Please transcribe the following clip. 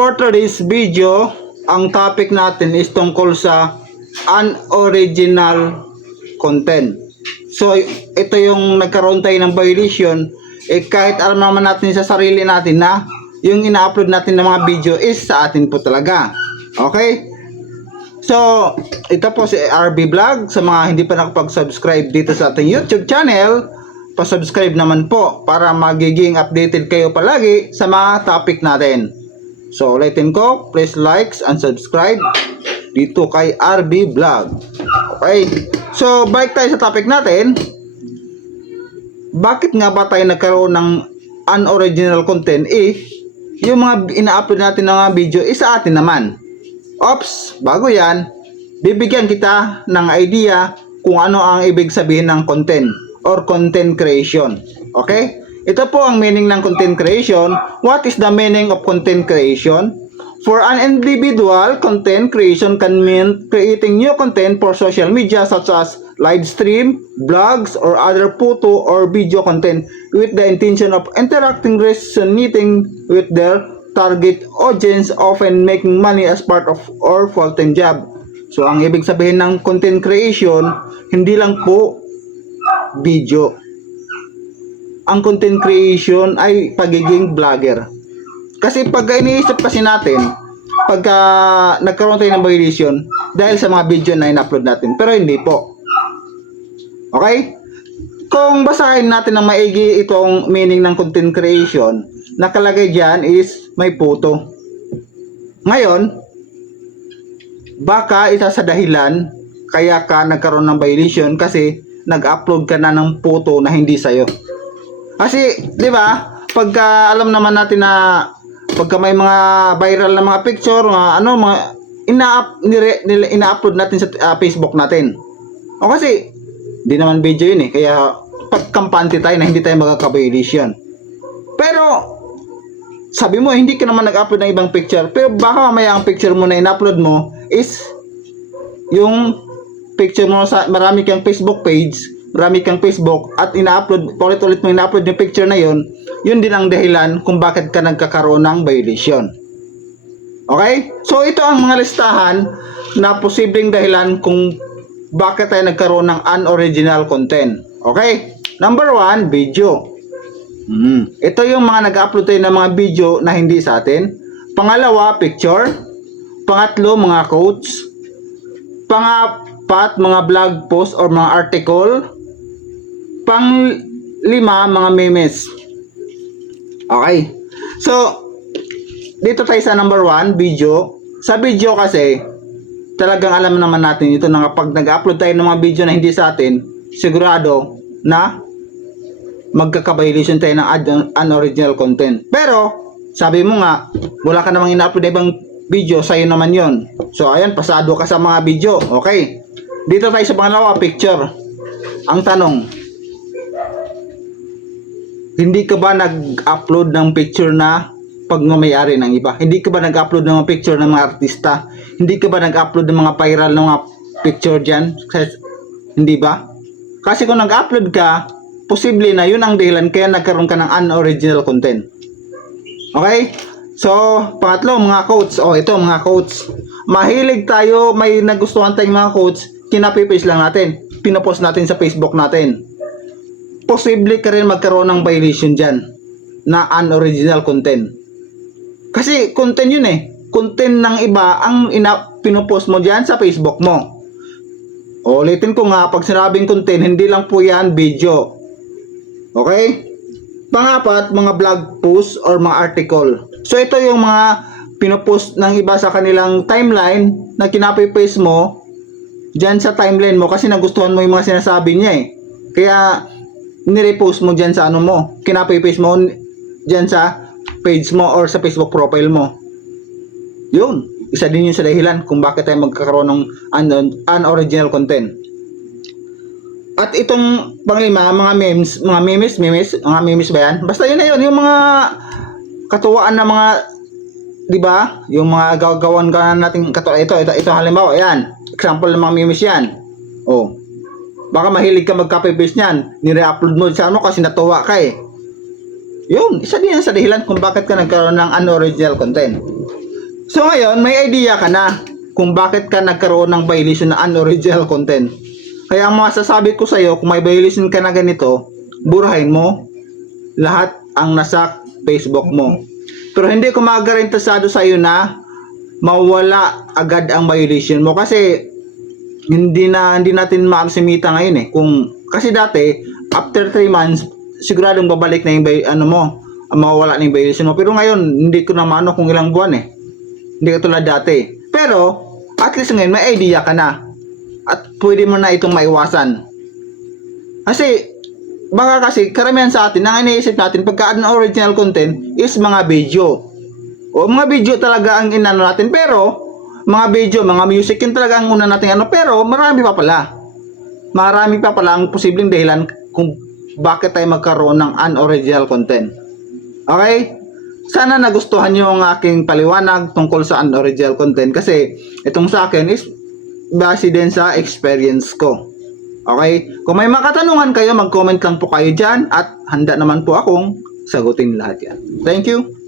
For today's video, ang topic natin is tungkol sa unoriginal content. So, ito yung nagkaroon tayo ng violation, eh kahit alam naman natin sa sarili natin na yung ina-upload natin ng mga video is sa atin po talaga. Okay? So, ito po si RB Vlog. Sa mga hindi pa nakapag-subscribe dito sa ating YouTube channel, pa-subscribe naman po para magiging updated kayo palagi sa mga topic natin. So, ulitin ko, please likes and subscribe dito kay RB Vlog. Okay? So, balik tayo sa topic natin. Bakit nga ba tayo nagkaroon ng unoriginal content? Eh, yung mga ina-upload natin ng mga video is sa atin naman. Ops, bago yan, bibigyan kita ng idea kung ano ang ibig sabihin ng content or content creation. Okay? Ito po ang meaning ng content creation. What is the meaning of content creation? For an individual, content creation can mean creating new content for social media such as live stream, blogs, or other photo or video content with the intention of interacting, resonating with their target audience, often making money as part of or full-time job. So, ang ibig sabihin ng content creation, hindi lang po video. Ang content creation ay pagiging vlogger. Kasi pag iniisip kasi natin, pagka nagkaroon tayo ng violation, dahil sa mga video na in-upload natin. Pero hindi po. Okay? Kung basahin natin ng maigi itong meaning ng content creation, nakalagay dyan is may photo. Ngayon, baka isa sa dahilan kaya ka nagkaroon ng violation kasi nag-upload ka na ng photo na hindi sa'yo. Kasi, di ba, pagka alam naman natin na pagka may mga viral na mga picture, mga ano, mga ina-up, nire, nila, ina-upload natin sa ah, Facebook natin. O kasi, di naman video yun eh, kaya pagkampante tayo na hindi tayo magkaka-violation. Pero, sabi mo, hindi ka naman nag-upload ng ibang picture, pero baka mamaya ang picture mo na in-upload mo is yung picture mo sa marami kang Facebook page, marami kang Facebook at ina-upload, ulit-ulit mo ina-upload yung picture na yun, yun din ang dahilan kung bakit ka nagkakaroon ng violation. Okay? So ito ang mga listahan na posibleng dahilan kung bakit tayo nagkaroon ng unoriginal content. Okay? Number one, video. Hmm. Ito yung mga nag-upload tayo ng mga video na hindi sa atin. Pangalawa, picture. Pangatlo, mga quotes. Pangapat, mga blog post or mga article. Panglima, mga memes. Okay. So, dito tayo sa number one, video. Sa video kasi, talagang alam naman natin ito na kapag nag-upload tayo ng mga video na hindi sa atin, sigurado na magkaka-violation tayo ng unoriginal content. Pero, sabi mo nga, wala ka namang ina-upload na ibang video, sa'yo naman yon. So, ayan, pasado ka sa mga video. Okay. Dito tayo sa pangalawa, picture. Ang tanong, hindi ka ba nag-upload ng picture na pagmamayari ng iba? Hindi ka ba nag-upload ng mga picture ng mga artista? Hindi ka ba nag-upload ng mga viral ng mga picture dyan? Hindi ba? Kasi kung nag-upload ka, posible na yun ang dahilan kaya nagkaroon ka ng unoriginal content. Okay? So, pangatlo, mga quotes. Oh, ito, mga quotes. Mahilig tayo, may nagustuhan tayong mga quotes, kinapipaste lang natin. Pinopost natin sa Facebook natin. Posible ka rin magkaroon ng violation dyan na unoriginal content. Kasi content yun eh. Content ng iba ang ina pinopost mo dyan sa Facebook mo. Ulitin ko nga, pag sinabing content, hindi lang po yan video. Okay? Pangapat, mga blog post or mga article. So ito yung mga pinopost ng iba sa kanilang timeline na kinapipaste mo dyan sa timeline mo kasi nagustuhan mo yung mga sinasabi niya eh. Kaya nirepost mo dyan sa ano mo. Kinapipaste mo dyan sa page mo or sa Facebook profile mo. Yun. Isa din yun sa dahilan kung bakit tayo magkakaroon ng un- unoriginal content. At itong panglima, mga memes, mga memes, memes, mga memes ba yan? Basta yun na yun, yung mga katuwaan na mga, di ba? Yung mga gagawan ka natin katuwaan. Ito, ito, ito halimbawa, yan. Example ng mga memes yan. Oh. Baka mahilig ka mag-copy paste niyan. Nire-upload mo sa ano kasi natuwa ka eh. Yun, isa din yan sa dahilan kung bakit ka nagkaroon ng unoriginal content. So ngayon, may idea ka na kung bakit ka nagkaroon ng violation na unoriginal content. Kaya ang masasabi ko sa'yo, kung may violation ka na ganito, burahin mo lahat ang nasa Facebook mo. Pero hindi ko magarantasado sa iyo na mawala agad ang violation mo kasi hindi na hindi natin maaksimita ngayon eh. Kung kasi dati after 3 months siguradong babalik na yung ano mo, mawawala na yung violation mo. Pero ngayon hindi ko na maano kung ilang buwan eh. Hindi katulad dati. Pero at least ngayon may idea ka na. At pwede mo na itong maiwasan. Kasi baka kasi karamihan sa atin ang iniisip natin pagka ang original content is mga video. O mga video talaga ang inano natin pero mga video, mga music yun talaga ang una natin ano pero marami pa pala. Marami pa pala ang posibleng dahilan kung bakit tayo magkaroon ng unoriginal content. Okay? Sana nagustuhan nyo ang aking paliwanag tungkol sa unoriginal content kasi itong sa akin is base din sa experience ko. Okay? Kung may makatanungan kayo, mag-comment lang po kayo dyan at handa naman po akong sagutin lahat yan. Thank you.